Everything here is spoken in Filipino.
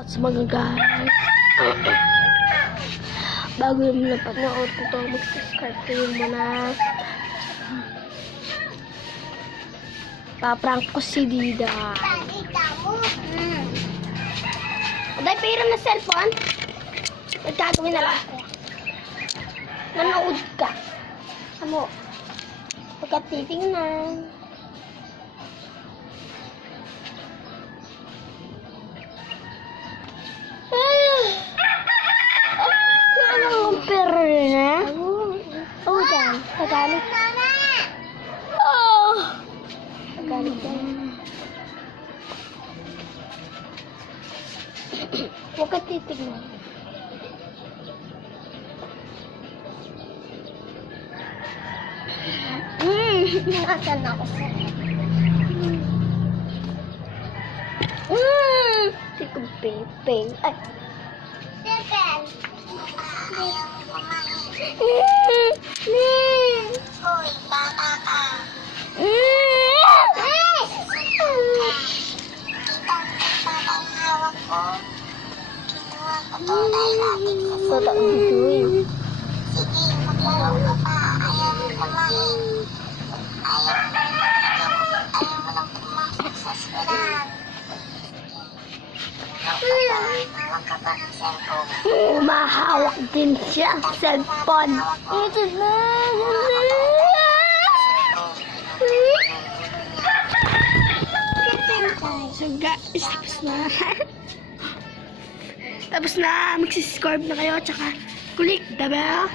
What's mga guys? Bago yung napanood ko to, mag-subscribe kayo muna. Paprank ko si Dida. Aday, pera na cellphone. Nagkagawin na lang. Nanood ka. Ano? Pagkatitingnan. Oh, dyan. Pagalit. Oh! Pagalit dyan. Huwag ka titignan. Nasaan ako sa... Hindi ko piping. Ay! Piping! Ayaw kumain. Uy, bata ka. Kitang hawak ko. Kinuha ko to dahil ating sasabihin. Sige, maglaro ka pa. Ayaw mo kumain. Ayaw mo lang pumasok sa eskwelahan. Hawak ka pa ng cellphone. Umahawak din siya sa cellphone. Ito na. So guys, tapos na. Tapos na. Magsisubscribe na kayo. Tsaka click the bell.